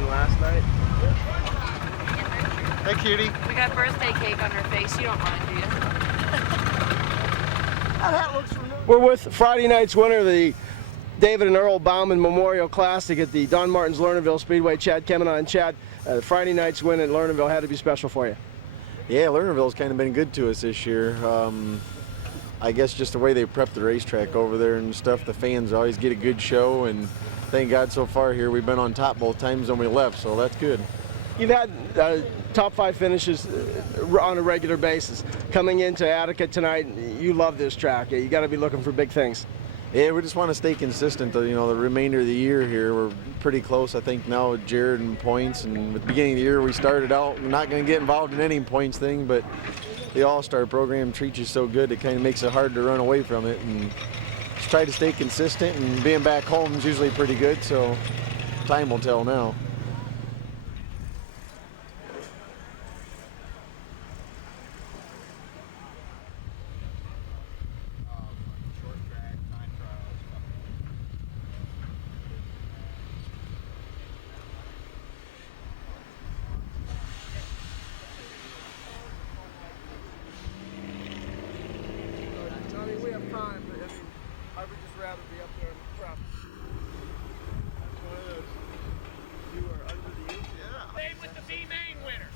win last night. Hey, cutie. We got birthday cake on her face. You don't mind, do you? That looks familiar. We're with Friday night's winner of the David and Earl Bauman Memorial Classic at the Don Martin's Lernerville Speedway, Chad Kemenon. Chad, Friday night's win at Lernerville had to be special for you. Yeah, Lernerville's kind of been good to us this year. I guess just the way they prep the racetrack over there and stuff, the fans always get a good show, and thank God so far here we've been on top both times when we left, so that's good. You've had top 5 finishes on a regular basis. Coming into Attica tonight, you love this track. You got to be looking for big things. Yeah, we just want to stay consistent. The remainder of the year here, we're pretty close, I think, now with Jared and points. And at the beginning of the year, we started out not going to get involved in any points thing, but the All-Star program treats you so good, it kind of makes it hard to run away from it. And just try to stay consistent, and being back home is usually pretty good, so time will tell now. We have time, but I would just rather be up there in the front. That's one of those. You are under the youth. Yeah. Stay with the B main winner.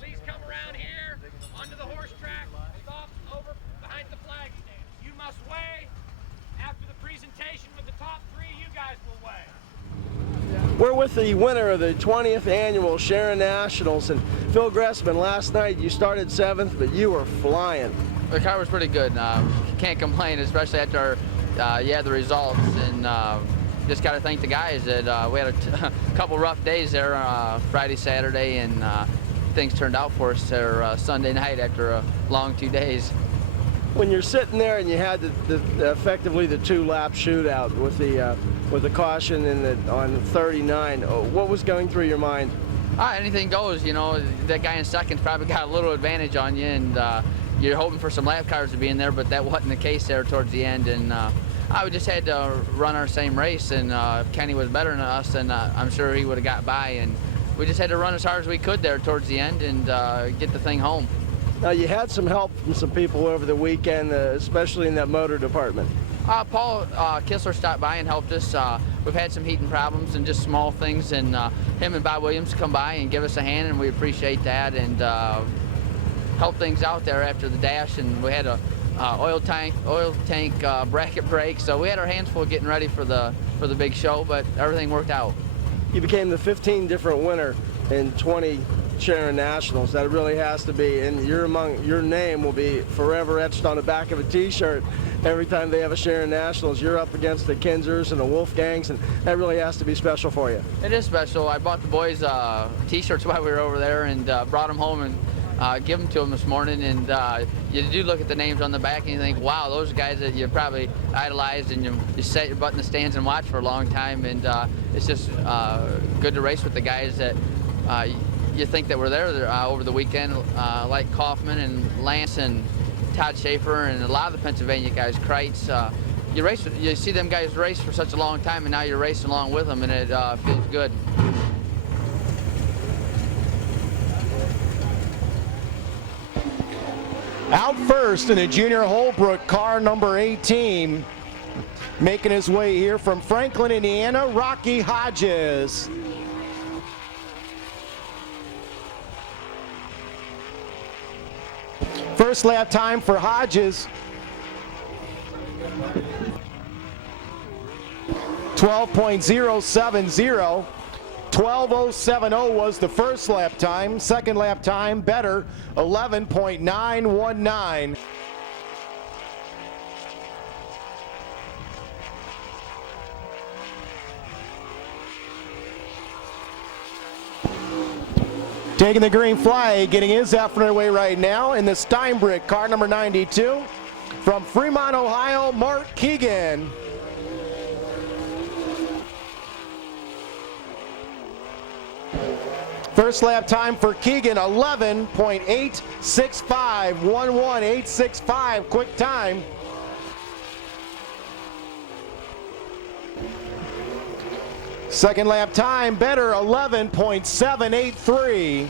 Please come around here, onto the horse track, stop over behind the flag stand. You must weigh. After the presentation with the top 3, you guys will weigh. We're with the winner of the 20th annual Sharon Nationals, and Phil Gressman. Last night you started 7th, but you were flying. The car was pretty good. Can't complain, especially after the results. And just got to thank the guys that we had a couple rough days there, Friday, Saturday, and things turned out for us there Sunday night after a long 2 days. When you're sitting there and you had effectively the 2-lap shootout with the caution and on 39, what was going through your mind? Anything goes. That guy in second probably got a little advantage on you, and you're hoping for some lap cars to be in there, but that wasn't the case there towards the end. And we just had to run our same race, and if Kenny was better than us, then I'm sure he would have got by. And we just had to run as hard as we could there towards the end and get the thing home. Now, you had some help from some people over the weekend, especially in that motor department. Paul Kissler stopped by and helped us. We've had some heating problems and just small things, and him and Bob Williams come by and give us a hand, and we appreciate that, and help things out there after the dash. And we had a oil tank bracket break, so we had our hands full getting ready for the big show, but everything worked out. You became the 15 different winner in 20 Sharon Nationals. That really has to be, and your name will be forever etched on the back of a t-shirt every time they have a Sharon Nationals. You're up against the Kinzers and the Wolfgangs, and that really has to be special for you. It is special. I bought the boys t-shirts while we were over there and brought them home and give them to them this morning, and you do look at the names on the back and you think, wow, those are guys that you probably idolized and you set your butt in the stands and watch for a long time, and it's just good to race with the guys that you think that were there over the weekend, like Kaufman and Lance and Todd Schaefer and a lot of the Pennsylvania guys, Kreitz. You see them guys race for such a long time, and now you're racing along with them, and it feels good. Out first in a Junior Holbrook car, number 18, making his way here from Franklin, Indiana, Rocky Hodges. First lap time for Hodges, 12.070. 12.070 was the first lap time. Second lap time better, 11.919. Taking the green flag, getting his effort away right now in the Steinbrick car number 92 from Fremont, Ohio, Mark Keegan. First lap time for Keegan, 11.865, 11.865, quick time. Second lap time better, 11.783.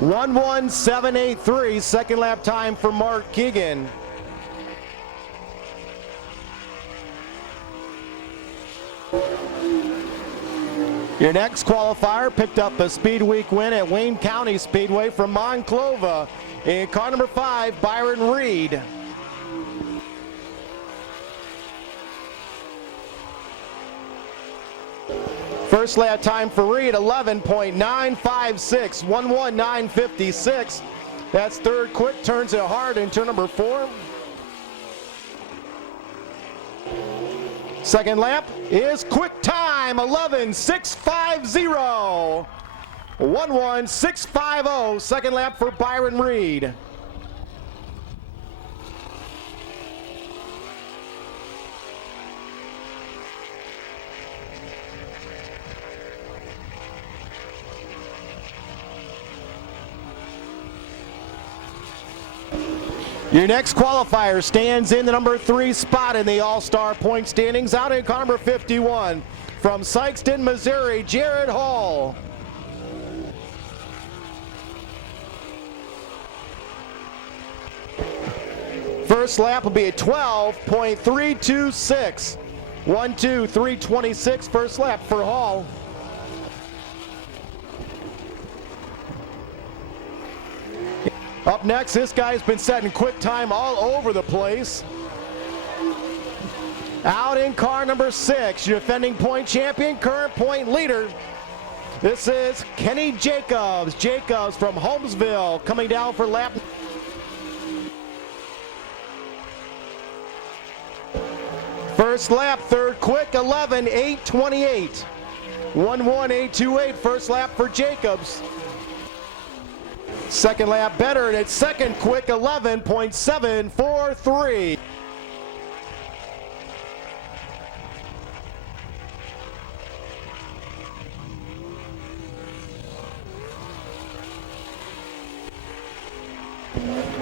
11783, second lap time for Mark Keegan. Your next qualifier picked up a Speed Week win at Wayne County Speedway from Monclova in car number 5, Byron Reed. First lap time for Reed, 11.956, 11956. That's third quick, turns it hard in turn number 4. Second lap is quick time, 11.650. 11650, second lap for Byron Reed. Your next qualifier stands in the number 3 spot in the All-Star point standings, out in car number 51 from Sikeston, Missouri, Jared Hall. First lap will be a 12.326. 1-2-3-26 first lap for Hall. Up next, this guy's been setting quick time all over the place. Out in car number 6, your defending point champion, current point leader. This is Kenny Jacobs. Jacobs from Holmesville coming down for lap. First lap, third quick, 11.828. 11828, first lap for Jacobs. Second lap better, and it's second quick, 11.743.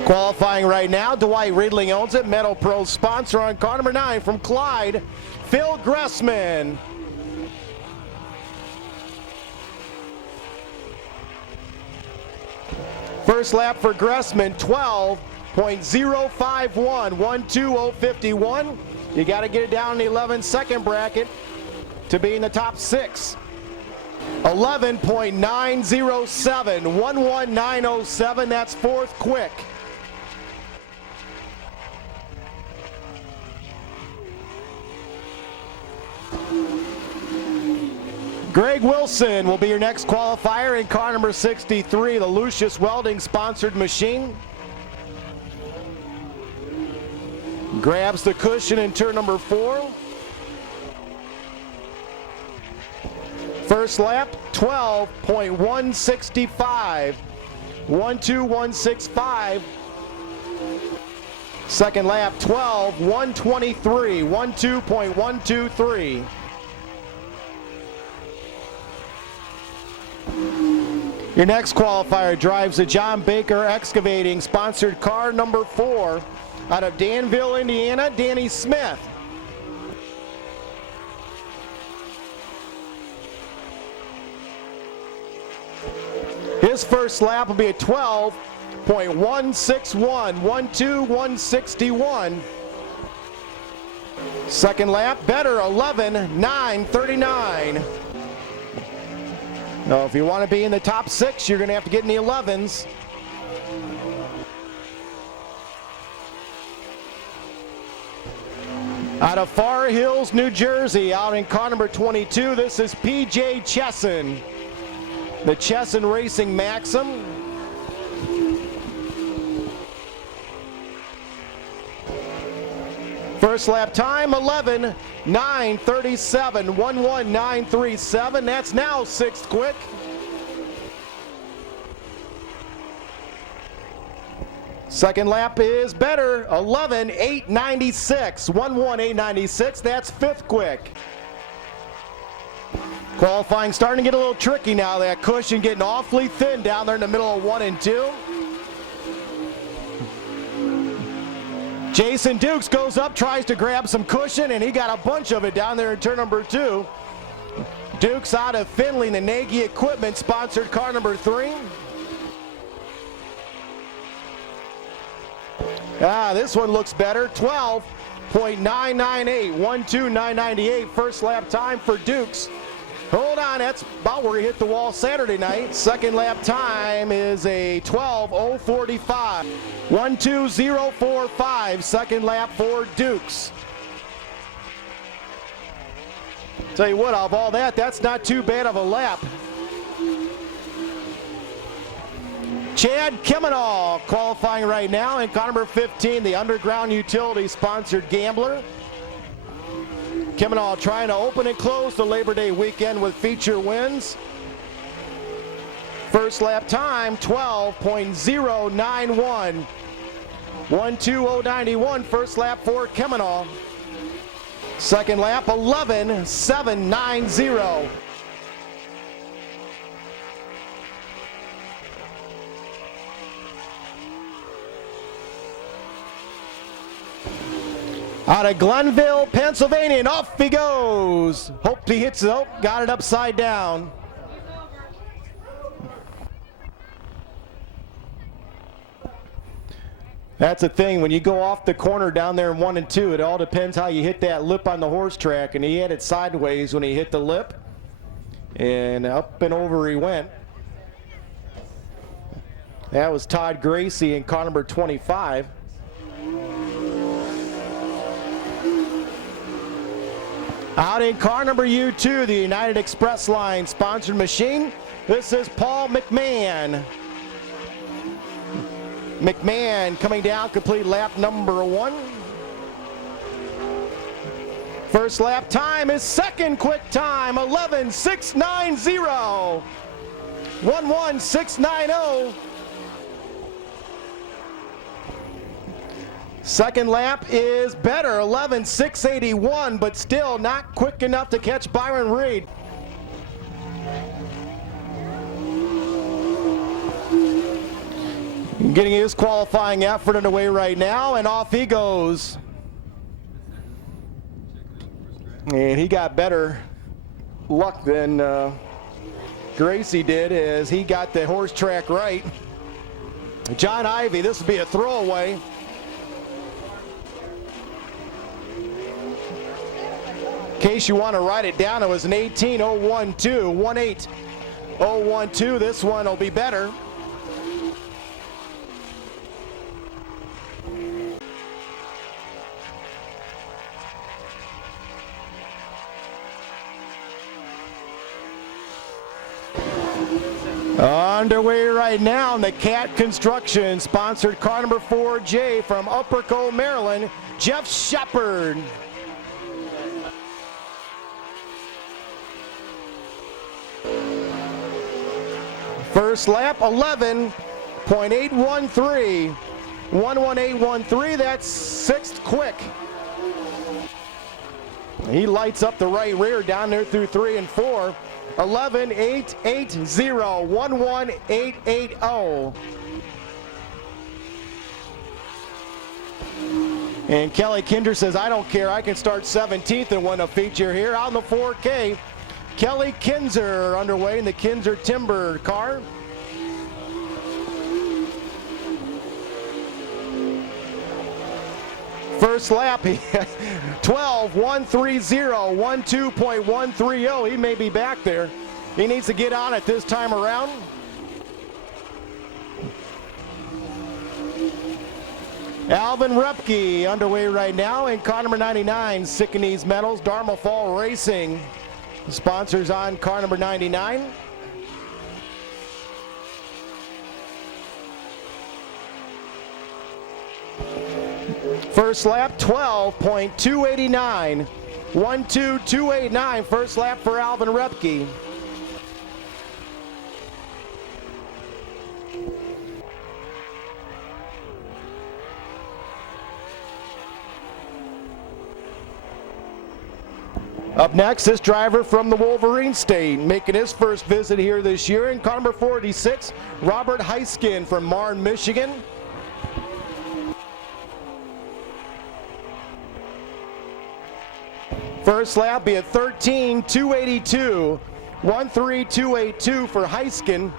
Qualifying right now, Dwight Ridley owns it. Metal Pro sponsor on car number 9 from Clyde, Phil Gressman. First lap for Gressman, 12.051, 12051. You got to get it down in the 11-second bracket to be in the top 6. 11.907, 11907, that's fourth quick. Greg Wilson will be your next qualifier in car number 63, the Lucius Welding sponsored machine. Grabs the cushion in turn number 4. First lap, 12.165, 12165. Second lap, 12.123, 12.123. Your next qualifier drives the John Baker Excavating sponsored car number 4 out of Danville, Indiana, Danny Smith. His first lap will be a 12.161, 12161. Second lap better, 11.939. Now, if you want to be in the top 6, you're going to have to get in the 11s. Out of Far Hills, New Jersey, out in car number 22, this is PJ Chesson. The Chesson Racing Maxim. First lap time, 11.937, 11937. That's now sixth quick. Second lap is better, 11.896, 11896. That's fifth quick. Qualifying starting to get a little tricky now. That cushion getting awfully thin down there in the middle of 1 and 2. Jason Dukes goes up, tries to grab some cushion, and he got a bunch of it down there in turn number 2. Dukes out of Finley, the Nagy Equipment sponsored car number 3. This one looks better. 12.998, 12998 first lap time for Dukes. Hold on, that's about where he hit the wall Saturday night. Second lap time is a 12.045, 12045 second lap for Dukes. Tell you what, of all that, that's not too bad of a lap. Chad Kemenall qualifying right now in car number 15, the Underground Utility sponsored Gambler. Kemenall trying to open and close the Labor Day weekend with feature wins. First lap time, 12.091. 12091 first lap for Kemenall. Second lap, 11.790. Out of Glenville, Pennsylvania, and off he goes. Hope he hits it. Oh, got it upside down. That's the thing, when you go off the corner down there in 1 and 2, it all depends how you hit that lip on the horse track, and he had it sideways when he hit the lip, and up and over he went. That was Todd Gracie in car number 25. Out in car number U2, the United Express Line sponsored machine, this is Paul McMahon. McMahon coming down, complete lap number 1. First lap time is second quick time, 11.690. 11.690. Second lap is better, 11.681, but still not quick enough to catch Byron Reed. Getting his qualifying effort underway right now, and off he goes. And he got better luck than Gracie did as he got the horse track right. John Ivey, this will be a throwaway. In case you want to write it down, it was an 18.012, 18.012. This one will be better. Underway right now in the Cat Construction sponsored car number 4J from Upperco, Maryland, Jeff Shepard. First lap, 11.813. 11813, that's sixth quick. He lights up the right rear down there through 3 and 4. 11.880. 11880. And Kelly Kinder says, I don't care, I can start 17th and win a feature here. Out in the 4K, Kelly Kinzer underway in the Kinzer Timber car. First lap, 12.130, 12.130. He may be back there. He needs to get on it this time around. Alvin Repke underway right now in car number 99, Sickanese Metals, Dharma Fall Racing. Sponsors on car number 99. First lap, 12.289. 12289, first lap for Alvin Repke. Up next, this driver from the Wolverine State, making his first visit here this year in car number 46, Robert Heiskin from Marne, Michigan. First lap be a 13.282. 13282 for Heiskin.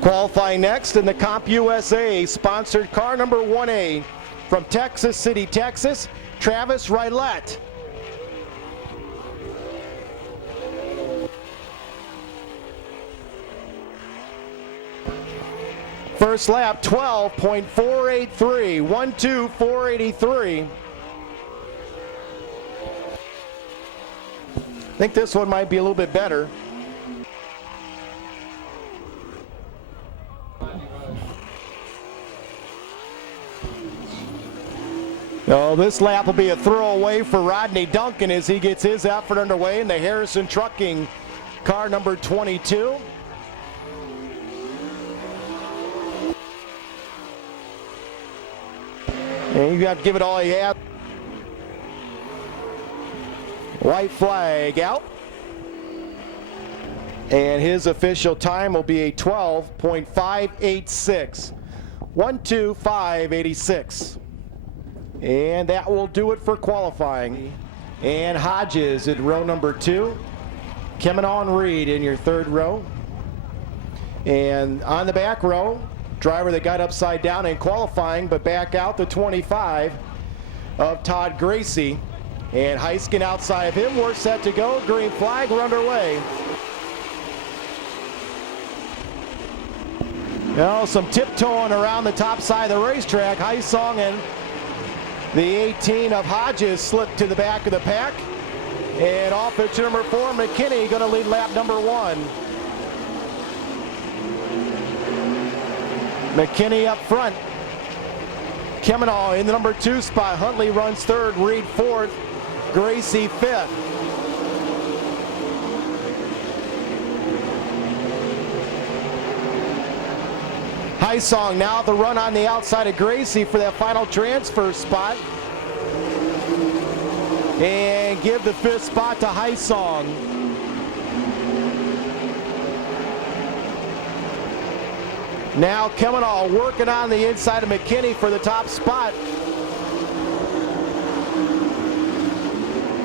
Qualifying next in the Comp USA sponsored car number 1A from Texas City, Texas, Travis Rylett. First lap 12.483, 12483. I think this one might be a little bit better. Oh, this lap will be a throwaway for Rodney Duncan as he gets his effort underway in the Harrison Trucking car number 22. And you have to give it all you have. White flag out. And his official time will be a 12.586. 12586. And that will do it for qualifying. And Hodges at row number 2. Kemenon Reed in your third row. And on the back row, driver that got upside down in qualifying but back out the 25 of Todd Gracie. And Heiskin outside of him. We're set to go. Green flag, we're underway. Now some tiptoeing around the top side of the racetrack. Heisong and the 18 of Hodges slipped to the back of the pack. And off at number 4, McKinney going to lead lap number 1. McKinney up front. Kemenall in the number 2 spot. Huntley runs 3rd, Reed 4th, Gracie 5th. Heisong now the run on the outside of Gracie for that final transfer spot. And give the 5th spot to Heisong. Now Kemenall working on the inside of McKinney for the top spot.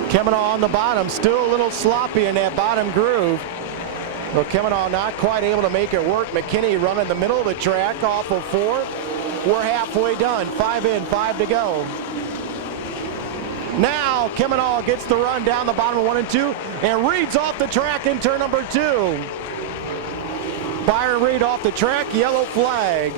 Kemenall on the bottom, still a little sloppy in that bottom groove. Well, Kemenall not quite able to make it work. McKinney running the middle of the track off of 4. We're halfway done. 5 in, 5 to go. Now Kemenall gets the run down the bottom of 1 and 2 and Reed's off the track in turn number 2. Byron Reed off the track, yellow flag.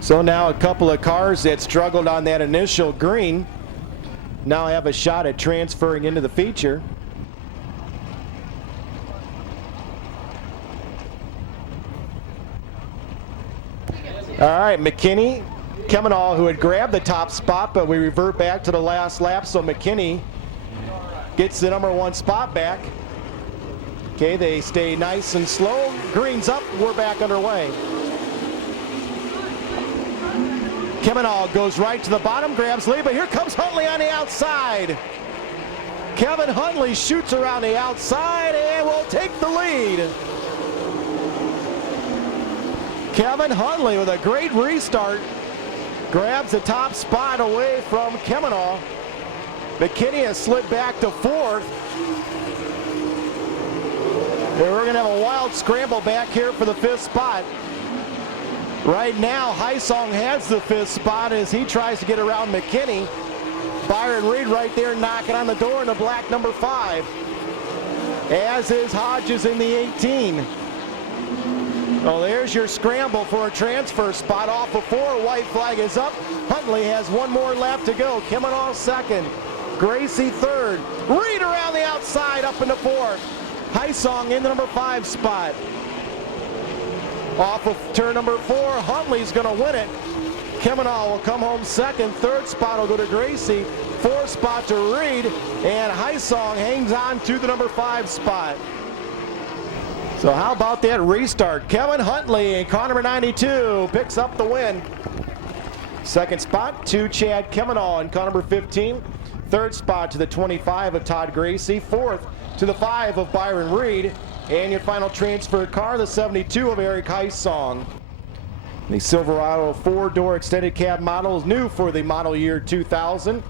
So now a couple of cars that struggled on that initial green now have a shot at transferring into the feature. All right, McKinney, Kemenall, who had grabbed the top spot, but we revert back to the last lap, so McKinney gets the number 1 spot back. Okay, they stay nice and slow. Green's up, we're back underway. Kemenall goes right to the bottom, grabs lead, but here comes Huntley on the outside. Kevin Huntley shoots around the outside and will take the lead. Kevin Huntley with a great restart grabs the top spot away from Kemenall. McKinney has slid back to 4th. And we're going to have a wild scramble back here for the 5th spot. Right now, Heisong has the 5th spot as he tries to get around McKinney. Byron Reed right there knocking on the door in the black number 5. As is Hodges in the 18. Well, there's your scramble for a transfer spot off of 4. White flag is up. Huntley has 1 more lap to go. Kemenall 2nd. Gracie 3rd. Reed around the outside up into 4th. Heisong in the number 5 spot. Off of turn number 4, Huntley's going to win it. Kemenall will come home 2nd. 3rd spot will go to Gracie. 4th spot to Reed. And Heisong hangs on to the number 5 spot. So how about that restart? Kevin Huntley in car number 92 picks up the win. Second spot to Chad Kemenall in car number 15. Third spot to the 25 of Todd Gracie. Fourth to the 5 of Byron Reed. And your final transfer car, the 72 of Eric Heissong. The Silverado 4-door extended cab model is new for the model year 2000.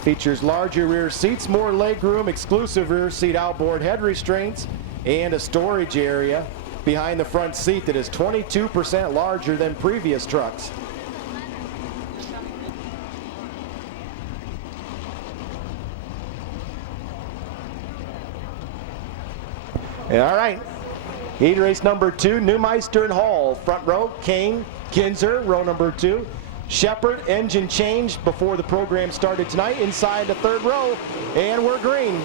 Features larger rear seats, more legroom, exclusive rear seat outboard head restraints, and a storage area behind the front seat that is 22% larger than previous trucks. All right, heat race number 2, Neumeister and Hall. Front row, Kane, Kinzer, row number 2. Shepard, engine change before the program started tonight inside the third row, and we're green.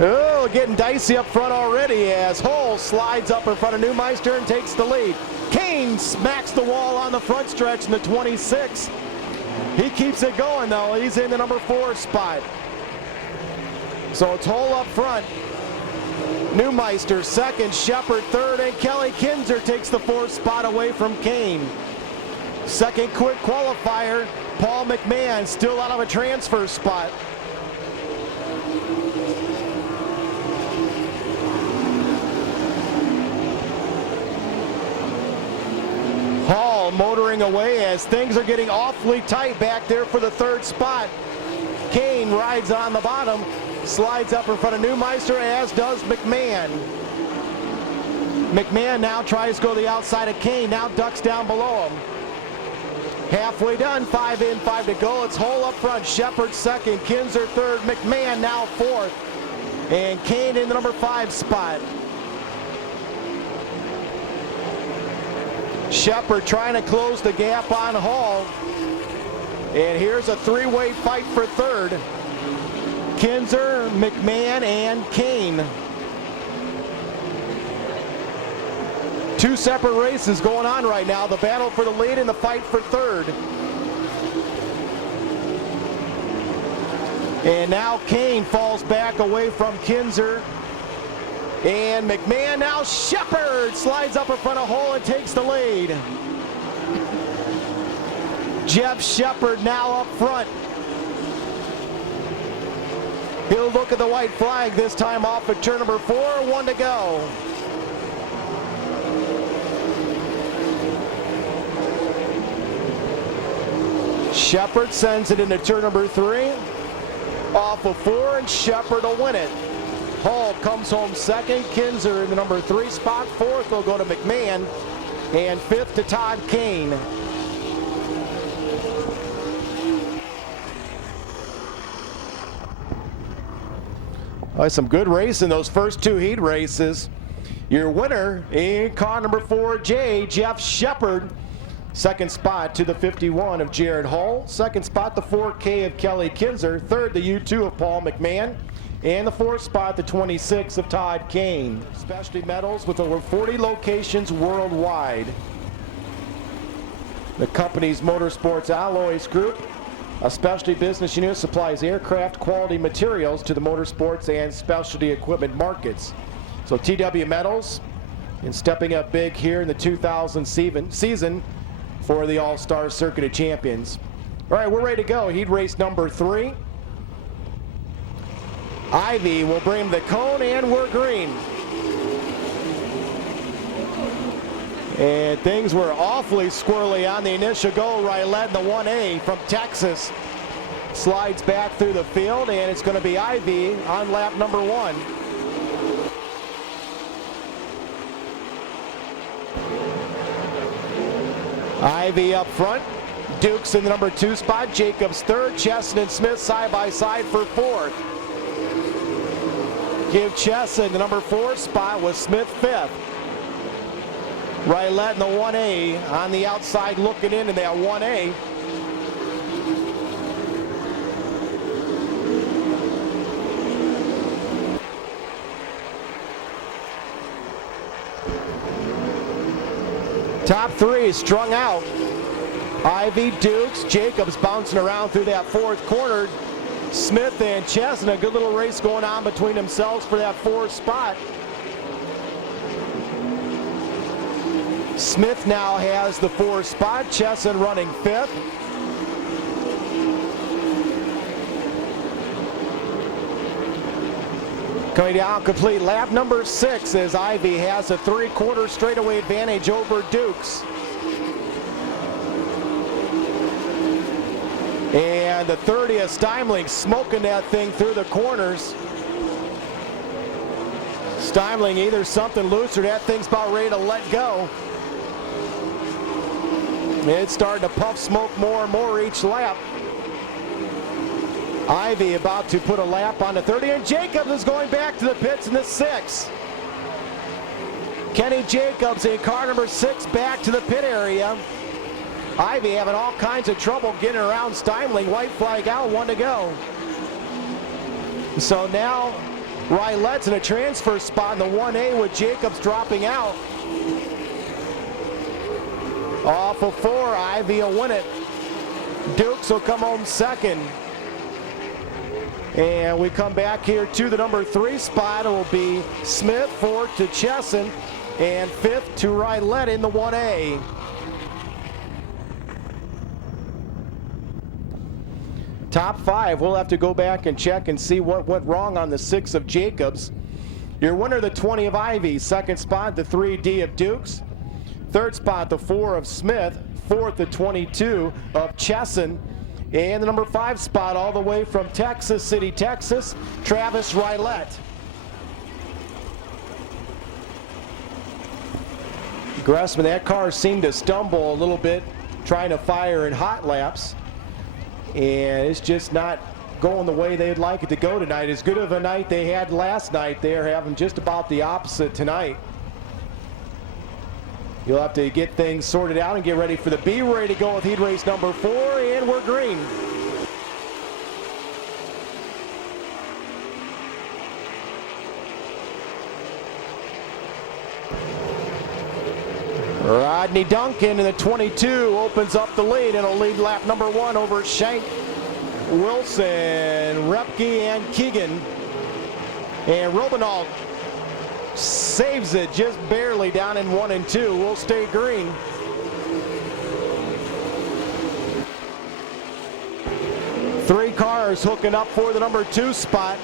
Oh, getting dicey up front already as Hull slides up in front of Neumeister and takes the lead. Kane smacks the wall on the front stretch in the 26. He keeps it going though. He's in the number 4 spot. So it's Hull up front. Neumeister second, Shepard third, and Kelly Kinzer takes the 4th spot away from Kane. Second quick qualifier, Paul McMahon still out of a transfer spot. Hall motoring away as things are getting awfully tight back there for the 3rd spot. Kane rides on the bottom, slides up in front of Neumeister, as does McMahon. McMahon now tries to go to the outside of Kane, now ducks down below him. Halfway done, 5 in, 5 to go. It's Hull up front, Shepard second, Kinzer third, McMahon now 4th, and Kane in the number 5 spot. Shepard trying to close the gap on Hall. And here's a 3-way fight for 3rd. Kinzer, McMahon, and Kane. 2 separate races going on right now. The battle for the lead and the fight for 3rd. And now Kane falls back away from Kinzer. And McMahon, now Shepard slides up in front of Hull and takes the lead. Jeff Shepard now up front. He'll look at the white flag this time off at turn number 4, 1 to go. Shepard sends it into turn number 3. Off of 4, and Shepard will win it. Hall comes home second. Kinzer in the number 3 spot. 4th will go to McMahon. And 5th to Todd Kane. Some good race in those first 2 heat races. Your winner in car number 4J, Jeff Shepard. Second spot to the 51 of Jared Hull. Second spot, the 4K of Kelly Kinzer. Third, the U2 of Paul McMahon. And the 4th spot, the 26 of Todd Kane. Specialty metals with over 40 locations worldwide. The company's Motorsports Alloys Group, a specialty business unit, supplies aircraft quality materials to the motorsports and specialty equipment markets. So TW Metals, and stepping up big here in the 2000 season for the All-Star Circuit of Champions. All right, we're ready to go. Heat race number 3. Ivy will bring the cone, and we're green. And things were awfully squirrely on the initial go. Rylett in the 1A from Texas slides back through the field, and it's going to be Ivy on lap number 1. Ivy up front. Dukes in the number 2 spot. Jacobs 3rd. Chesson and Smith side by side for 4th. Give Chesson the number 4 spot with Smith 5th. Rylett in the 1A on the outside looking in that 1A. Top 3 strung out. Ivy, Dukes, Jacobs bouncing around through that fourth corner. Smith and Chesson, a good little race going on between themselves for that fourth spot. Smith now has the fourth spot. Chesson running fifth. Coming down complete lap number 6 as Ivy has a 3/4 straightaway advantage over Dukes. And the 30th Steimling smoking that thing through the corners. Steimling either something loose or that thing's about ready to let go. It's starting to puff smoke more and more each lap. Ivy about to put a lap on the 30, and Jacobs is going back to the pits in the 6. Kenny Jacobs in car number 6 back to the pit area. Ivy having all kinds of trouble getting around Steimling. White flag out, 1 to go. So now Rylette's in a transfer spot in the 1A with Jacobs dropping out. Off of 4, Ivy will win it. Dukes will come home second. And we come back here to the number 3 spot. It will be Smith, 4th to Chesson, and 5th to Rylette in the 1A. Top 5, we'll have to go back and check and see what went wrong on the 6 of Jacobs. Your winner, the 20 of Ivy. Second spot, the 3D of Dukes. Third spot, the 4 of Smith. Fourth, the 22 of Chesson. And the number 5 spot all the way from Texas City, Texas, Travis Rylette. Gressman, that car seemed to stumble a little bit trying to fire in hot laps. And it's just not going the way they'd like it to go tonight. As good of a night they had last night, they are having just about the opposite tonight. You'll have to get things sorted out and get ready for the B. We're ready to go with heat race number 4, and we're green. Rodney Duncan in the 22 opens up the lead, and will lead lap number 1 over Shank, Wilson, Repke, and Keegan. And Robinald saves it just barely down in 1 and 2. We'll stay green. Three cars hooking up for the number 2 spot.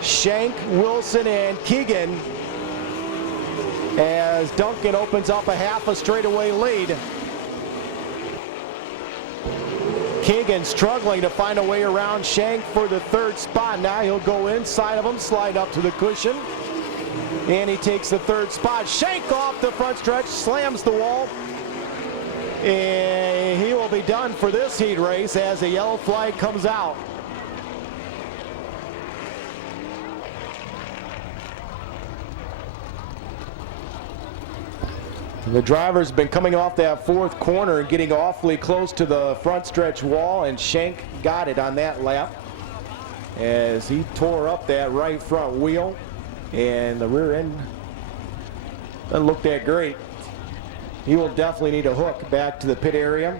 Shank, Wilson, and Keegan, as Duncan opens up a half a straightaway lead. Keegan struggling to find a way around Shank for the 3rd spot. Now he'll go inside of him, slide up to the cushion, and he takes the 3rd spot. Shank off the front stretch, slams the wall, and he will be done for this heat race as a yellow flag comes out. The driver's been coming off that 4th corner and getting awfully close to the front stretch wall, and Shank got it on that lap as he tore up that right front wheel, and the rear end doesn't look that great. He will definitely need a hook back to the pit area.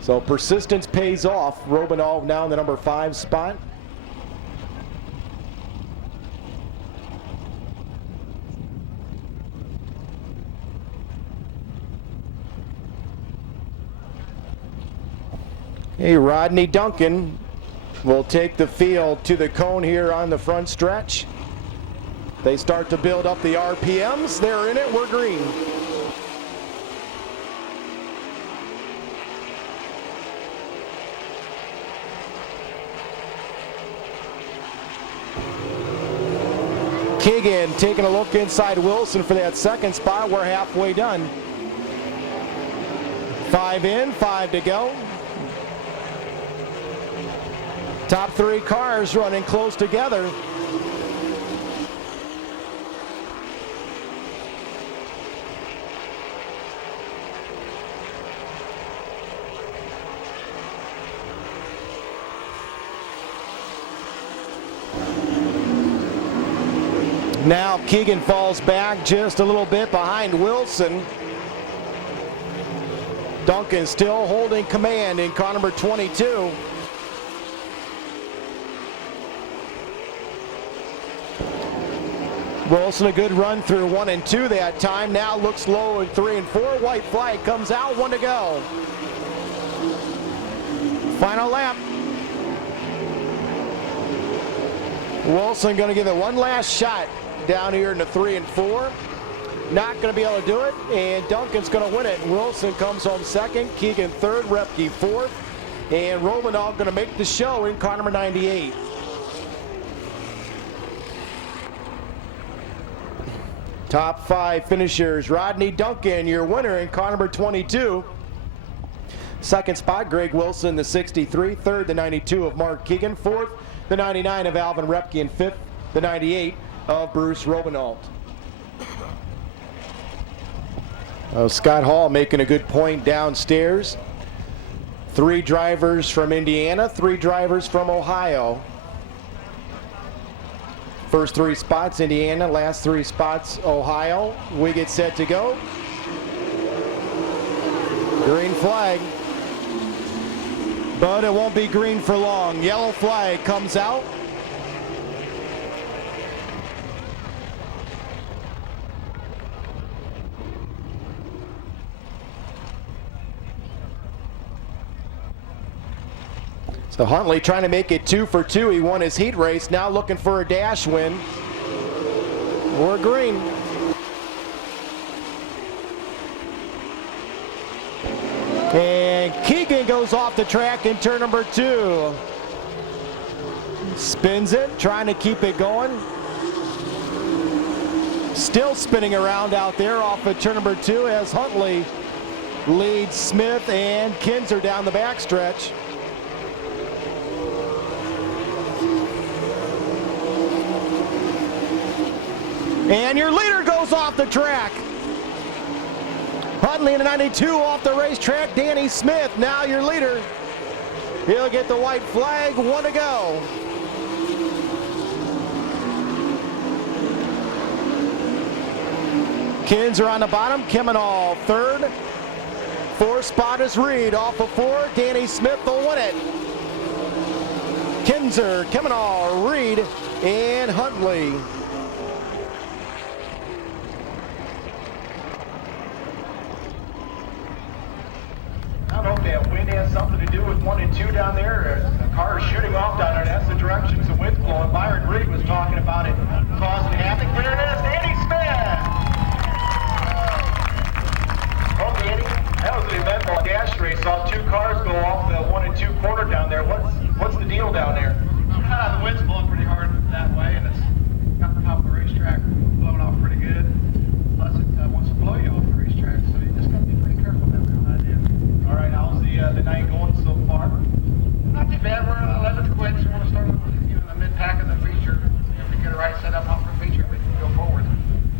So persistence pays off. Robinald now in the number 5 spot. Hey, Rodney Duncan will take the field to the cone here on the front stretch. They start to build up the RPMs. They're in it. We're green. Keegan taking a look inside Wilson for that 2nd spot. We're halfway done. 5 in, 5 to go. Top 3 cars running close together. Now Keegan falls back just a little bit behind Wilson. Duncan still holding command in car number 22. Wilson a good run through 1 and 2 that time. Now looks low in 3 and 4. White flag comes out, 1 to go. Final lap. Wilson going to give it one last shot down here in the 3 and 4. Not going to be able to do it, and Duncan's going to win it. Wilson comes home second, Keegan third, Repke fourth, and Romanoff going to make the show in car number 98. Top 5 finishers, Rodney Duncan, your winner in car number 22. Second spot, Greg Wilson, the 63. Third, the 92 of Mark Keegan. Fourth, the 99 of Alvin Repke. And fifth, the 98 of Bruce Romanoff. Scott Hall making a good point downstairs. 3 drivers from Indiana, 3 drivers from Ohio. First 3 spots, Indiana. Last 3 spots, Ohio. We get set to go. Green flag. But it won't be green for long. Yellow flag comes out. So Huntley trying to make it 2 for 2. He won his heat race. Now looking for a dash win. Or green. And Keegan goes off the track in turn number 2. Spins it, trying to keep it going. Still spinning around out there off of turn number 2 as Huntley leads Smith and Kinzer down the backstretch. And your leader goes off the track. Huntley in the 92 off the racetrack. Danny Smith, now your leader. He'll get the white flag, 1 to go. Kinzer on the bottom, Kemenall third. 4th spot is Reed off of 4. Danny Smith will win it. Kinzer, Kemenall, Reed, and Huntley. I don't know if that wind has something to do with 1 and 2 down there. The car is shooting off down there. That's the directions the wind's blowing. Byron Reed was talking about it causing havoc. There it is, Danny Smith. Oh, Danny, that was an eventful dash race. Saw 2 cars go off the 1 and 2 corner down there. What's the deal down there? The wind's blowing pretty hard that way, and it's got the top of the racetrack blowing off pretty good. Plus, it wants to blow you off the racetrack, so you just got to be pretty careful down there on that deal. All right, how's the night going so far? Not too bad. We're 11th quits. We want to start the mid-pack of the feature. If we get it right set up off the feature, we can go forward.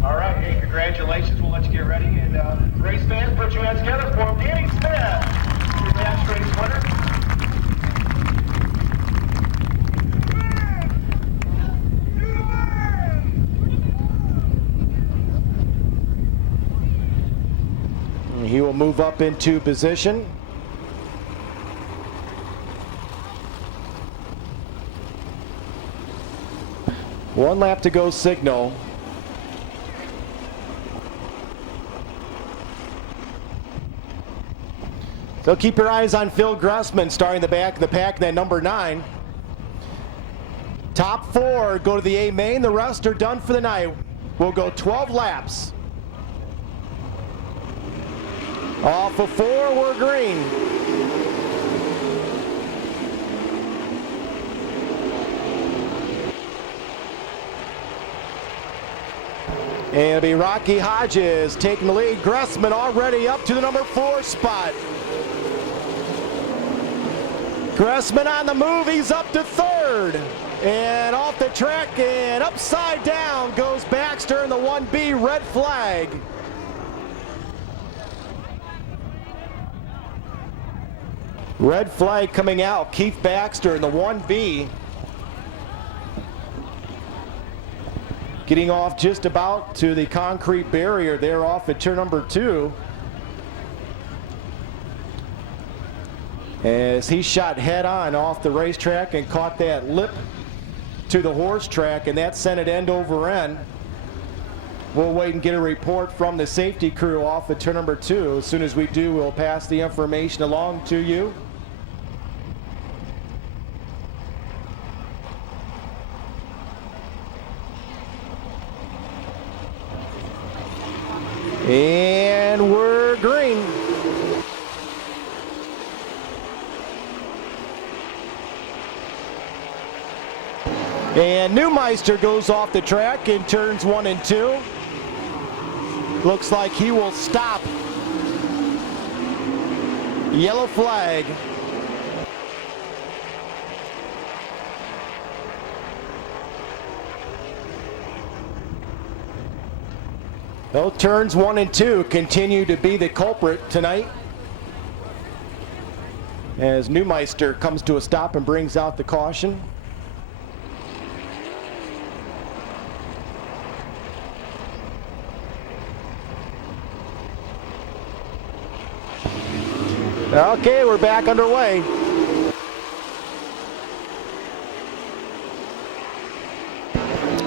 All right, hey, congratulations. We'll let you get ready. And race fans, put your hands together for him. Danny Smith, your dash race winner. He will move up into position. One lap to go, signal. So keep your eyes on Phil Gressman starting the back of the pack, then number 9. Top 4 go to the A main. The rest are done for the night. We'll go 12 laps. Off of 4, we're green. And it'll be Rocky Hodges taking the lead. Gressman already up to the number 4 spot. Gressman on the move, he's up to 3rd. And off the track and upside down goes Baxter in the 1B, red flag. Red flag coming out, Keith Baxter in the 1B. Getting off just about to the concrete barrier there off at turn number 2. as he shot head on off the racetrack and caught that lip to the horse track, and that sent it end over end. We'll wait and get a report from the safety crew off of turn number 2. As soon as we do, we'll pass the information along to you. And we're green. And Neumeister goes off the track in turns 1 and 2. Looks like he will stop. Yellow flag. Well, turns 1 and 2 continue to be the culprit tonight, as Neumeister comes to a stop and brings out the caution. Okay, we're back underway.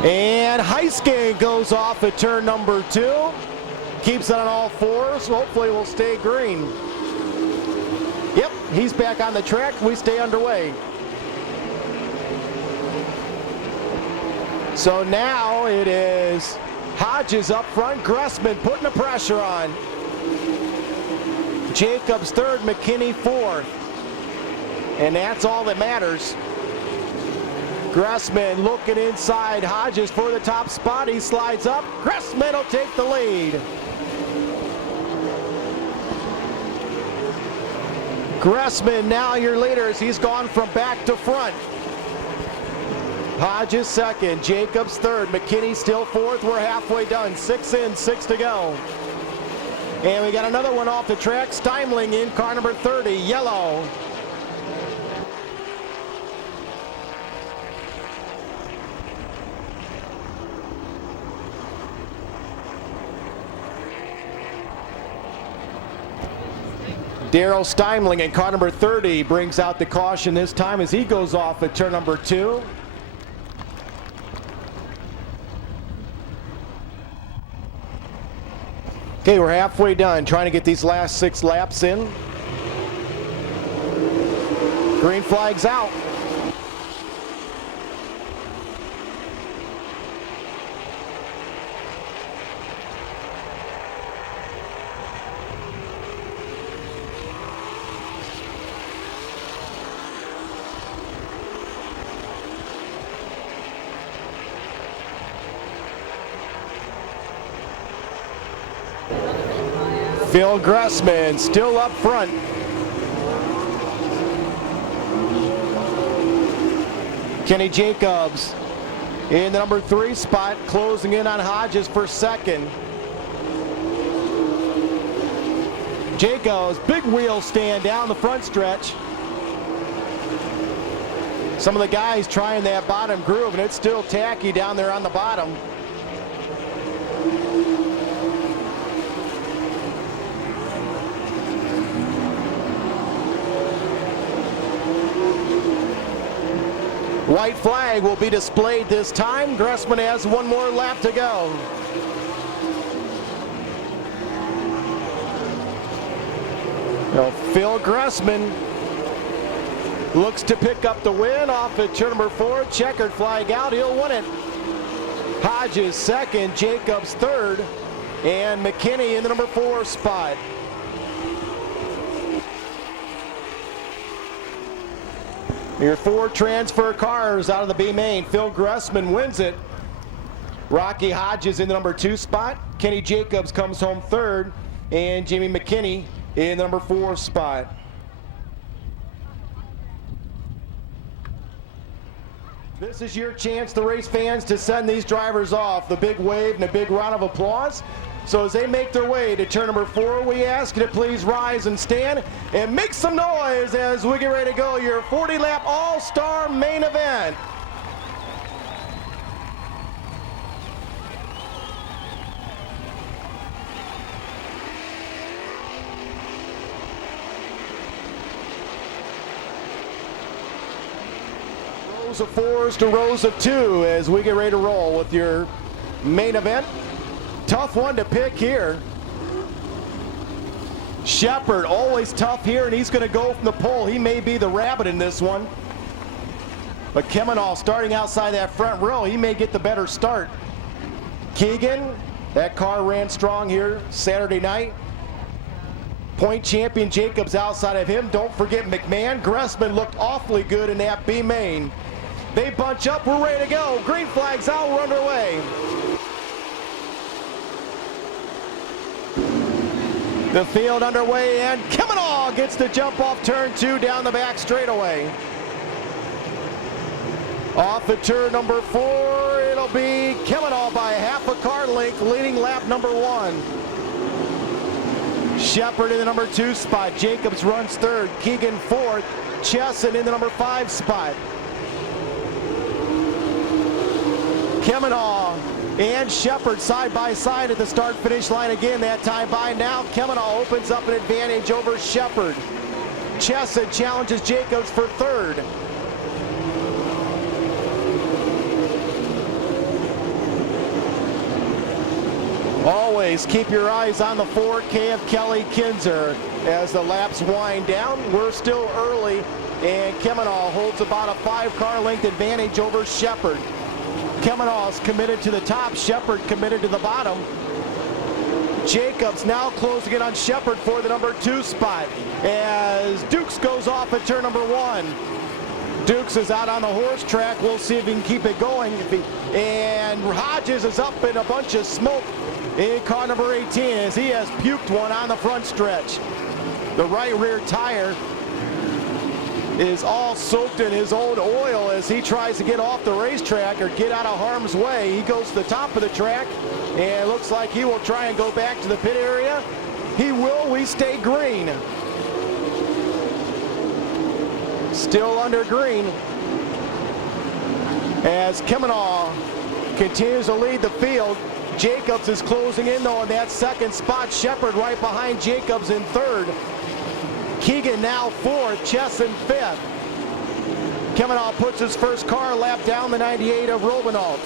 And Heisking goes off at turn number 2. Keeps it on all fours. Hopefully we'll stay green. Yep, he's back on the track. We stay underway. So now it is Hodges up front. Gressman putting the pressure on. Jacobs third, McKinney fourth. And that's all that matters. Gressman looking inside Hodges for the top spot. He slides up. Gressman will take the lead. Gressman now your leader as he's gone from back to front. Hodges second, Jacobs third, McKinney still fourth. We're halfway done. 6 in, 6 to go. And we got another one off the track. Steimling in car number 30, yellow. Daryl Steimling in car number 30 brings out the caution this time as he goes off at turn number 2. Okay, we're halfway done, trying to get these last 6 laps in. Green flag's out. Phil Gressman still up front. Kenny Jacobs in the number 3 spot, closing in on Hodges for second. Jacobs, big wheel stand down the front stretch. Some of the guys trying that bottom groove, and it's still tacky down there on the bottom. White flag will be displayed this time. Gressman has one more lap to go. Now, Phil Gressman looks to pick up the win off at turn number 4. Checkered flag out. He'll win it. Hodges second, Jacobs third, and McKinney in the number 4 spot. Your 4 transfer cars out of the B main. Phil Gressman wins it. Rocky Hodges in the number 2 spot. Kenny Jacobs comes home third, and Jimmy McKinney in the number 4 spot. This is your chance, the race fans, to send these drivers off. The big wave and a big round of applause. So as they make their way to turn number 4, we ask you to please rise and stand and make some noise as we get ready to go your 40-lap all-star main event. rows of 4s to rows of 2 as we get ready to roll with your main event. Tough one to pick here. Shepard, always tough here, and he's going to go from the pole. He may be the rabbit in this one. But Kemenall starting outside that front row, he may get the better start. Keegan, that car ran strong here Saturday night. Point champion Jacobs outside of him. Don't forget McMahon. Gressman looked awfully good in that B main. They bunch up, we're ready to go. Green flag's out, we're underway. The field underway, and Kemenall gets the jump off turn 2 down the back straightaway. Off at turn number 4, it'll be Kemenall by half a car length, leading lap number 1. Shepard in the number 2 spot. Jacobs runs 3rd. Keegan 4th. Chesson in the number 5 spot. Kemenall and Shepard side by side at the start-finish line again. That time by now, Kemenall opens up an advantage over Shepard. Chesson challenges Jacobs for 3rd. Always keep your eyes on the 4K of Kelly Kinzer as the laps wind down. We're still early, and Kemenall holds about a 5-car length advantage over Shepard. Kemenall's committed to the top, Shepard committed to the bottom. Jacobs now closing in on Shepard for the number 2 spot as Dukes goes off at turn number 1. Dukes is out on the horse track. We'll see if he can keep it going. And Hodges is up in a bunch of smoke in car number 18 as he has puked one on the front stretch. The right rear tire is all soaked in his own oil as he tries to get off the racetrack or get out of harm's way. He goes to the top of the track and it looks like he will try and go back to the pit area. He will. We stay green. Still under green as Kemenall continues to lead the field. Jacobs is closing in though in that 2nd spot. Shepard right behind Jacobs in 3rd. Keegan now 4th, Chesson 5th. Kemenall puts his first car lap down the 98 of Robinault.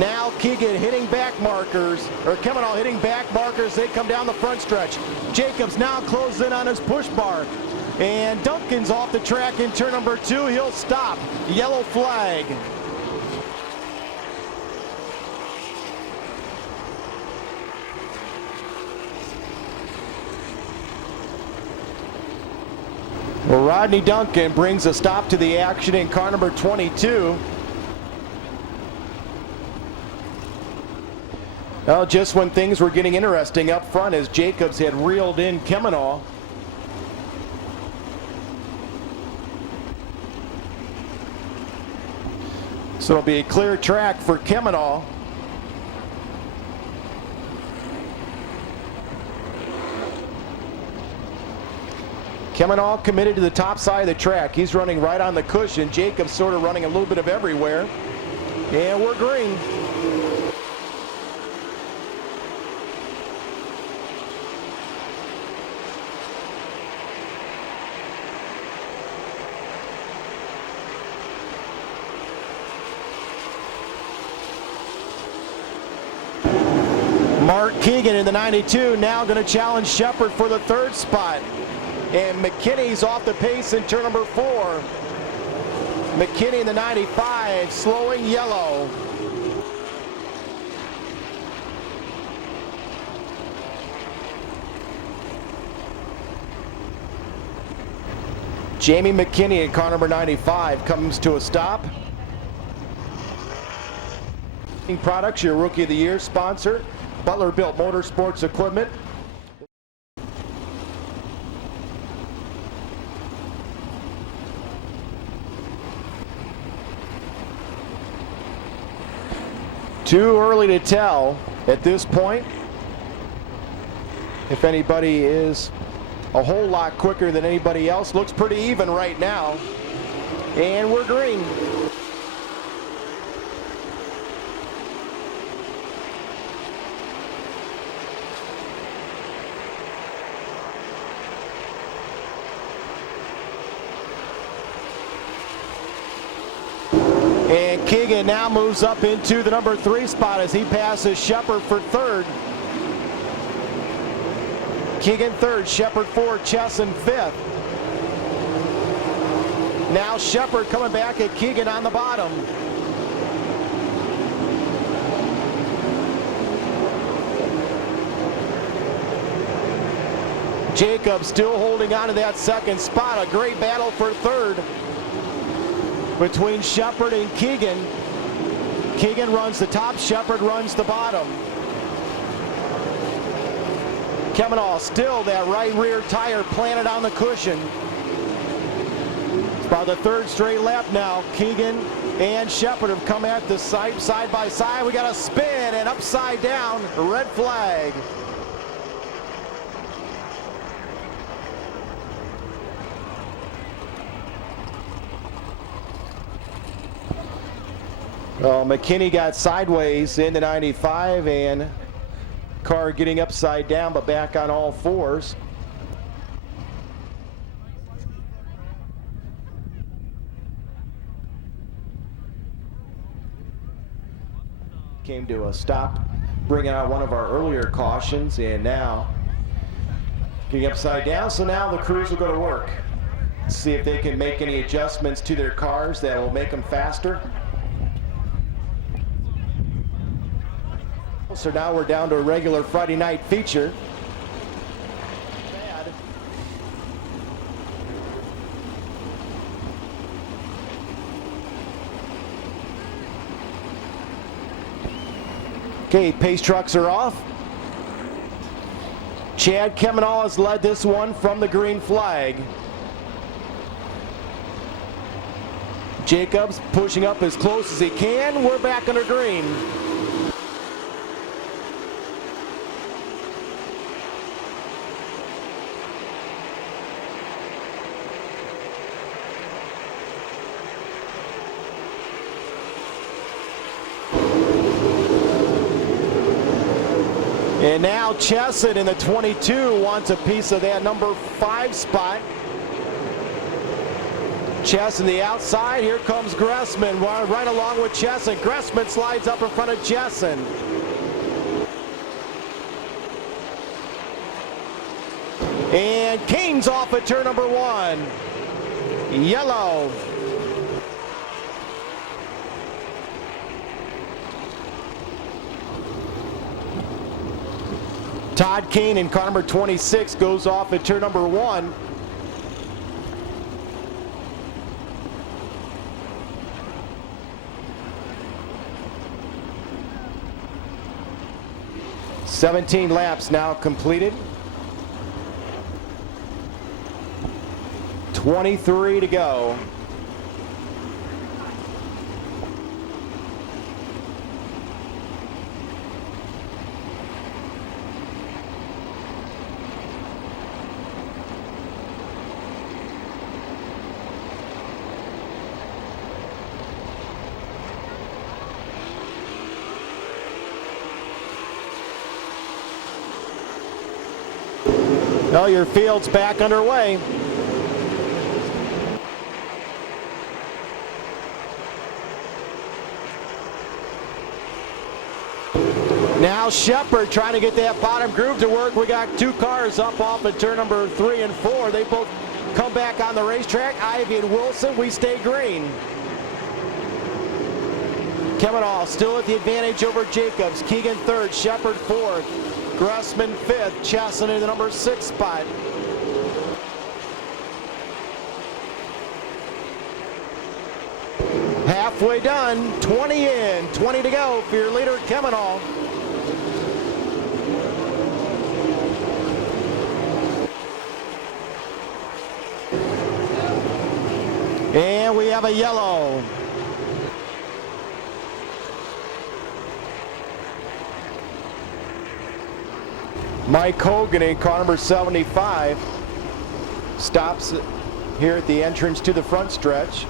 Now Keegan hitting back markers, or Kemenall hitting back markers. They come down the front stretch. Jacobs now closes in on his push bar. And Duncan's off the track in turn number 2. He'll stop. Yellow flag. Well, Rodney Duncan brings a stop to the action in car number 22. Well, just when things were getting interesting up front as Jacobs had reeled in Kemenall. So it'll be a clear track for Kemenall. Kemenall committed to the top side of the track. He's running right on the cushion. Jacobs sort of running a little bit of everywhere. And we're green. Mark Keegan in the 92 now going to challenge Shepard for the 3rd spot. And McKinney's off the pace in turn number 4. McKinney in the 95, slowing yellow. Jamie McKinney in car number 95 comes to a stop. Products, your Rookie of the Year sponsor, Butler Built Motorsports Equipment. Too early to tell at this point if anybody is a whole lot quicker than anybody else. Looks pretty even right now. And we're green. Keegan now moves up into the number 3 spot as he passes Shepard for 3rd. Keegan 3rd, Shepard 4th, Chesson 5th. Now Shepard coming back at Keegan on the bottom. Jacob still holding on to that 2nd spot. A great battle for 3rd between Shepard and Keegan. Keegan runs the top, Shepard runs the bottom. Kemenall still that right rear tire planted on the cushion. It's about the 3rd straight lap now. Keegan and Shepard have come at the side by side. We got a spin and upside down, red flag. Well, McKinney got sideways into 95 and car getting upside down but back on all fours. Came to a stop, bringing out one of our earlier cautions, and now getting upside down. So now the crews will go to work. See if they can make any adjustments to their cars that will make them faster. So now we're down to a regular Friday night feature. Okay, pace trucks are off. Chad Kemenall has led this one from the green flag. Jacobs pushing up as close as he can. We're back under green. And now Chesson in the 22 wants a piece of that number 5 spot. Chesson the outside. Here comes Gressman right along with Chesson. Gressman slides up in front of Chesson. And Kane's off at turn number 1. Yellow. Todd Kane in car number 26 goes off at turn number 1. "17 laps now completed. 23 to go. Well, your field's back underway. Now Shepard trying to get that bottom groove to work. We got 2 cars up off at turn number 3 and 4. They both come back on the racetrack. Ivy and Wilson, we stay green. Kemenall still at the advantage over Jacobs. Keegan 3rd, Shepard 4th. Gressman 5th, Chesson in the number 6 spot. Halfway done, 20 in, 20 to go for your leader, Kemenall. And we have a yellow. Mike Hogan in car number 75 stops here at the entrance to the front stretch.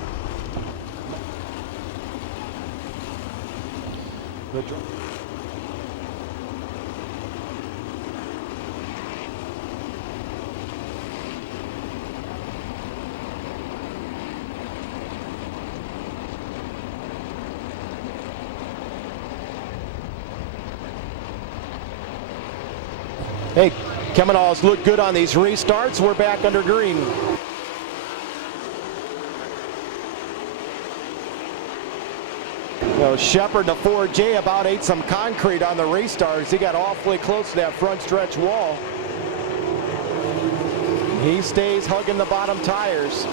Hey, Kemenah's looked good on these restarts. We're back under green. Shepard, the 4J, about ate some concrete on the restarts. He got awfully close to that front stretch wall. He stays hugging the bottom tires.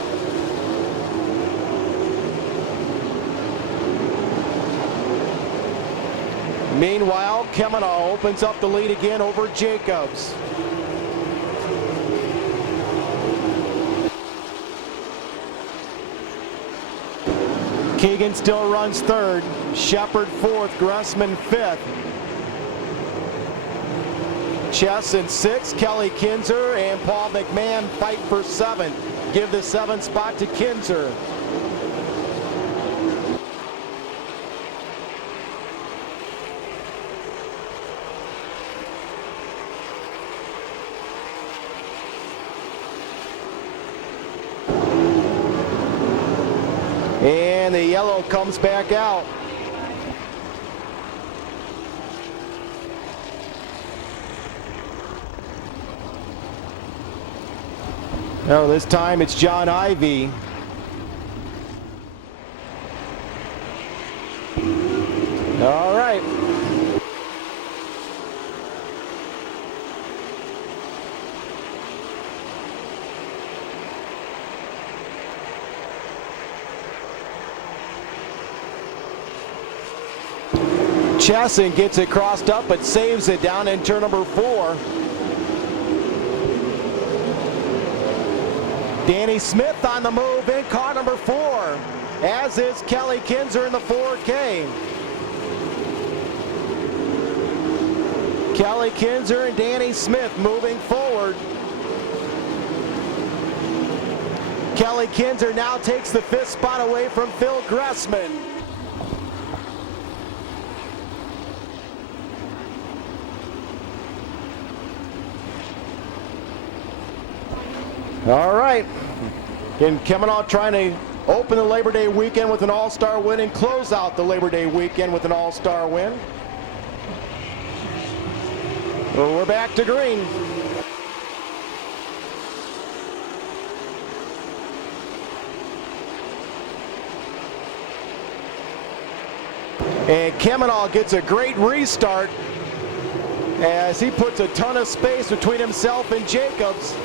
Meanwhile, Kemenah opens up the lead again over Jacobs. Keegan still runs third, Shepard fourth, Gressman fifth. Chess in sixth, Kelly Kinzer and Paul McMahon fight for seventh. Give the seventh spot to Kinzer. And the yellow comes back out. Now this time it's John Ivy. All right. Chesson gets it crossed up but saves it down in turn number 4. Danny Smith on the move in car number 4, as is Kelly Kinzer in the 4K. Kelly Kinzer and Danny Smith moving forward. Kelly Kinzer now takes the 5th spot away from Phil Gressman. All right, and Kemenah trying to open the Labor Day weekend with an all-star win and close out the Labor Day weekend with an all-star win. Well, we're back to green. And Kemenah gets a great restart as he puts a ton of space between himself and Jacobs.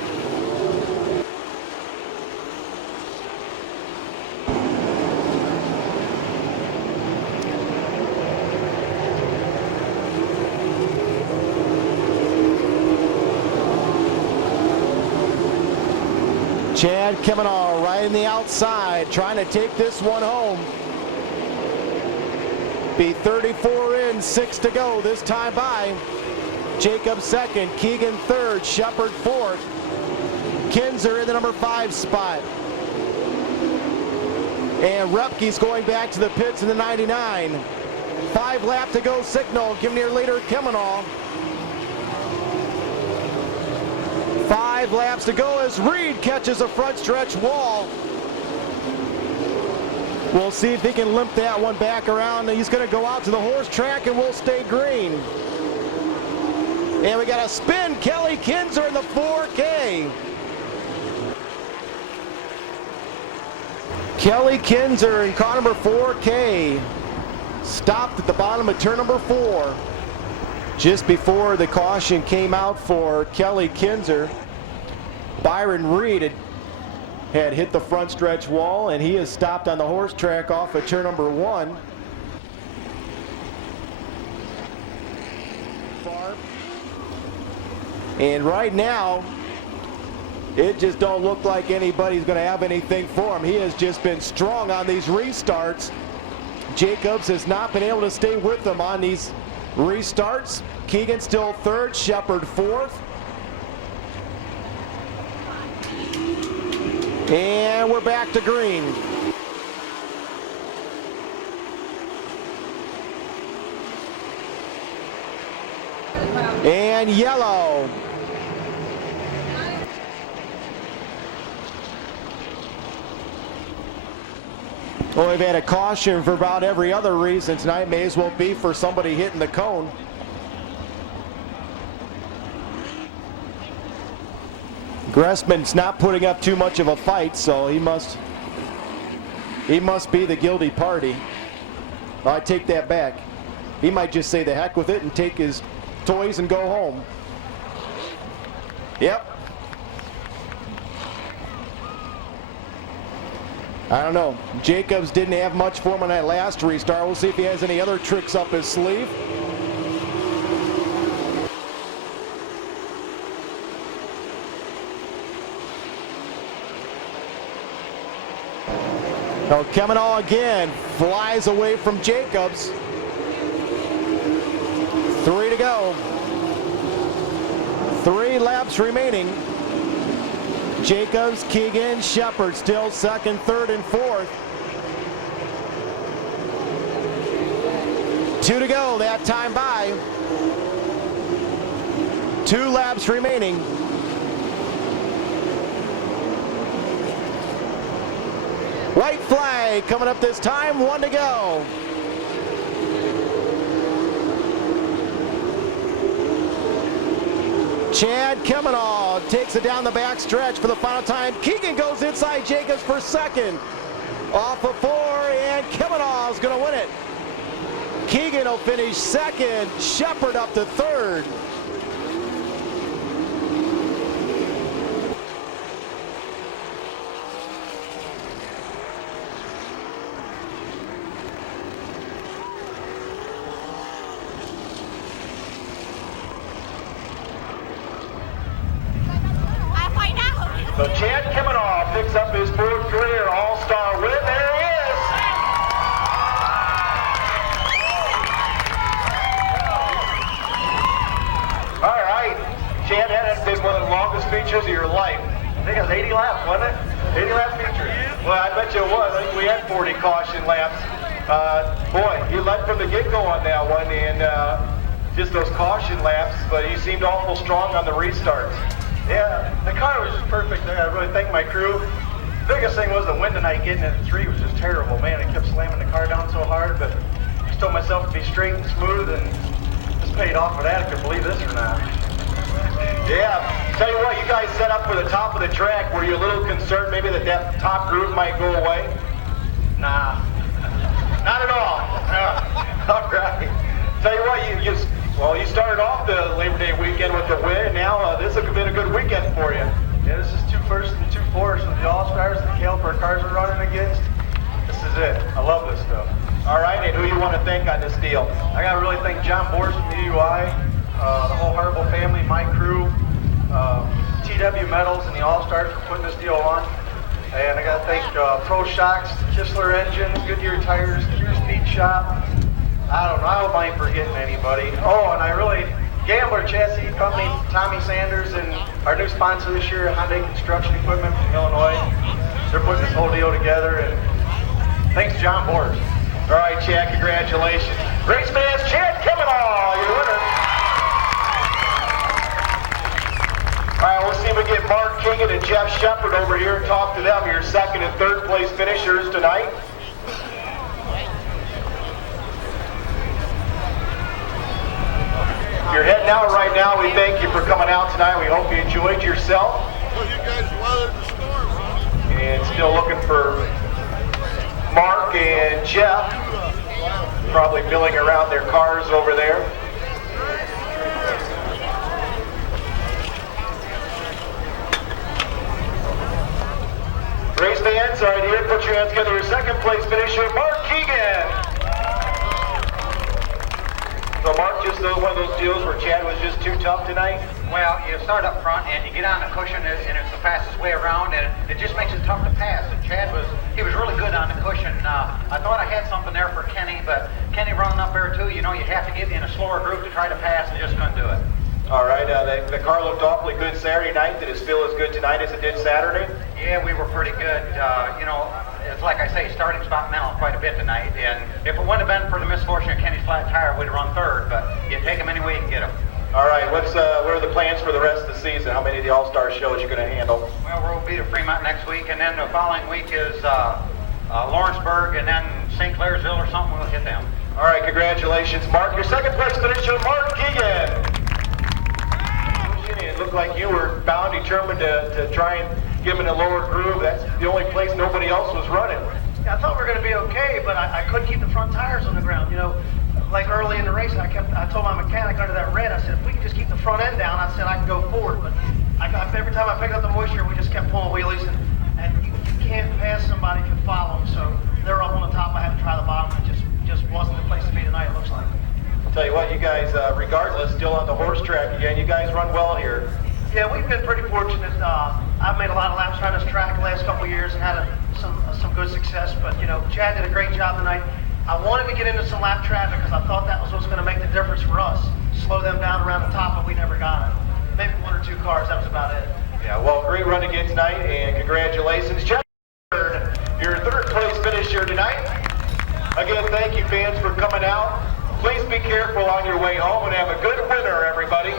Chad Kemenah right in the outside, trying to take this one home. Be 34 in, 6 to go this time by. Jacob second, Keegan third, Shepard fourth. Kinzer in the number 5 spot. And Repke's going back to the pits in the 99. 5 lap to go signal, giving your leader Kemenah. 5 laps to go as Reed catches a front stretch wall. We'll see if he can limp that one back around. He's going to go out to the horse track and we'll stay green. And we got a spin, Kelly Kinzer in the 4K. Kelly Kinzer in car number 4K stopped at the bottom of turn number 4. Just before the caution came out for Kelly Kinzer, Byron Reed had hit the front stretch wall and he has stopped on the horse track off of turn number 1. And right now, it just don't look like anybody's going to have anything for him. He has just been strong on these restarts. Jacobs has not been able to stay with them on these restarts. Keegan still third, Shepard fourth. And we're back to green. And yellow. Well, we've had a caution for about every other reason tonight. May as well be for somebody hitting the cone. Gressman's not putting up too much of a fight, so he must be the guilty party. I take that back. He might just say the heck with it and take his toys and go home. Yep. I don't know. Jacobs didn't have much for him on that last restart. We'll see if he has any other tricks up his sleeve. Now Kemenall again flies away from Jacobs. 3 to go. 3 laps remaining. Jacobs, Keegan, Shepard still second, third, and fourth. 2 to go, that time by. 2 laps remaining. White flag coming up this time, 1 to go. Chad Kemenall takes it down the back stretch for the final time. Keegan goes inside Jacobs for second. Off of 4, and Kemenall is going to win it. Keegan will finish second. Shepard up to third. So Chad Kemenall picks up his 4th career All-Star win. There he is. All right. Chad, that has been one of the longest features of your life. I think it was 80 laps, wasn't it? 80 lap feature. Well, I bet you it was. I think we had 40 caution laps. Boy, you led from the get-go on that one, and just those caution laps, but you seemed awful strong on the restarts. Yeah, the car was just perfect. I really thank my crew. The biggest thing was the wind tonight getting at 3 was just terrible, man. It kept slamming the car down so hard, but I just told myself to be straight and smooth, and this paid off for that, if you believe this or not. Yeah, tell you what, you guys set up for the top of the track. Were you a little concerned maybe that top groove might go away? Nah, Not at all. All right. Tell you what, you started off the Labor Day weekend with the win. Now this has been a good weekend for you. yeah, this is 2 firsts and 2 fourths with the All-Stars and the caliper cars we're running against. This is it. I love this stuff. All right, and who you want to thank on this deal? I got to really thank John Bors from the UI, the whole Harville family, my crew, TW Metals and the All-Stars for putting this deal on. And I got to thank Pro Shocks, Kistler Engine, Goodyear Tires, Q Speed Shop. I don't know, I hope I ain't forgetting anybody. Oh, and I really, Gambler Chassis Company, Tommy Sanders, and our new sponsor this year, Hyundai Construction Equipment from Illinois. They're putting this whole deal together, and thanks John Bors. All right, Chad, congratulations. Race fans, Chad Kemenall, your winner. All right, we'll see if we get Mark Keegan and Jeff Shepard over here and talk to them, your second and third place finishers tonight. You're heading out right now. We thank you for coming out tonight. We hope you enjoyed yourself. Well, you guys weathered the storm, huh? And still looking for Mark and Jeff. Probably milling around their cars over there. Race fans, all right, here, put your hands together. Your second place finisher, Mark Keegan. So Mark, just one of those deals where Chad was just too tough tonight? Well, you start up front and you get on the cushion and it's the fastest way around and it just makes it tough to pass. And Chad was really good on the cushion. I thought I had something there for Kenny, but Kenny running up there too, you know, you have to get in a slower group to try to pass and just couldn't do it. All right, the car looked awfully good Saturday night. Did it feel as good tonight as it did Saturday? Yeah, we were pretty good. You know, it's like I say, starting spot meant quite a bit tonight. And if it wouldn't have been for the misfortune of Kenny's flat tire, we'd have run third. But you take them any way you can get them. All right, what are the plans for the rest of the season? How many of the All-Star shows you going to handle? Well, we'll be to Fremont next week, and then the following week is Lawrenceburg, and then St. Clairsville or something. We'll hit them. All right, congratulations, Mark. Your second place finisher, Mark Keegan. it looked like you were bound, determined to try and give it a lower groove. That's the only place nobody else was running. Yeah, I thought we were going to be okay, but I couldn't keep the front tires on the ground. You know, like early in the race, I told my mechanic under that red, I said, if we can just keep the front end down, I said I can go forward. But every time I picked up the moisture, we just kept pulling wheelies, and you can't pass somebody if you follow them. So they're up on the top. I had to try the bottom. It just wasn't the place to be tonight, it looks like. I'll tell you what, you guys, regardless, still on the horse track again. You guys run well here. Yeah, we've been pretty fortunate. I've made a lot of laps around this track the last couple of years and had some good success. But, you know, Chad did a great job tonight. I wanted to get into some lap traffic because I thought that was what was going to make the difference for us. Slow them down around the top, but we never got it. Maybe 1 or 2 cars, that was about it. Yeah, well, great run again tonight, and congratulations. Chad, your third place finish here tonight. Again, thank you, fans, for coming out. Please be careful on your way home and have a good winter, everybody.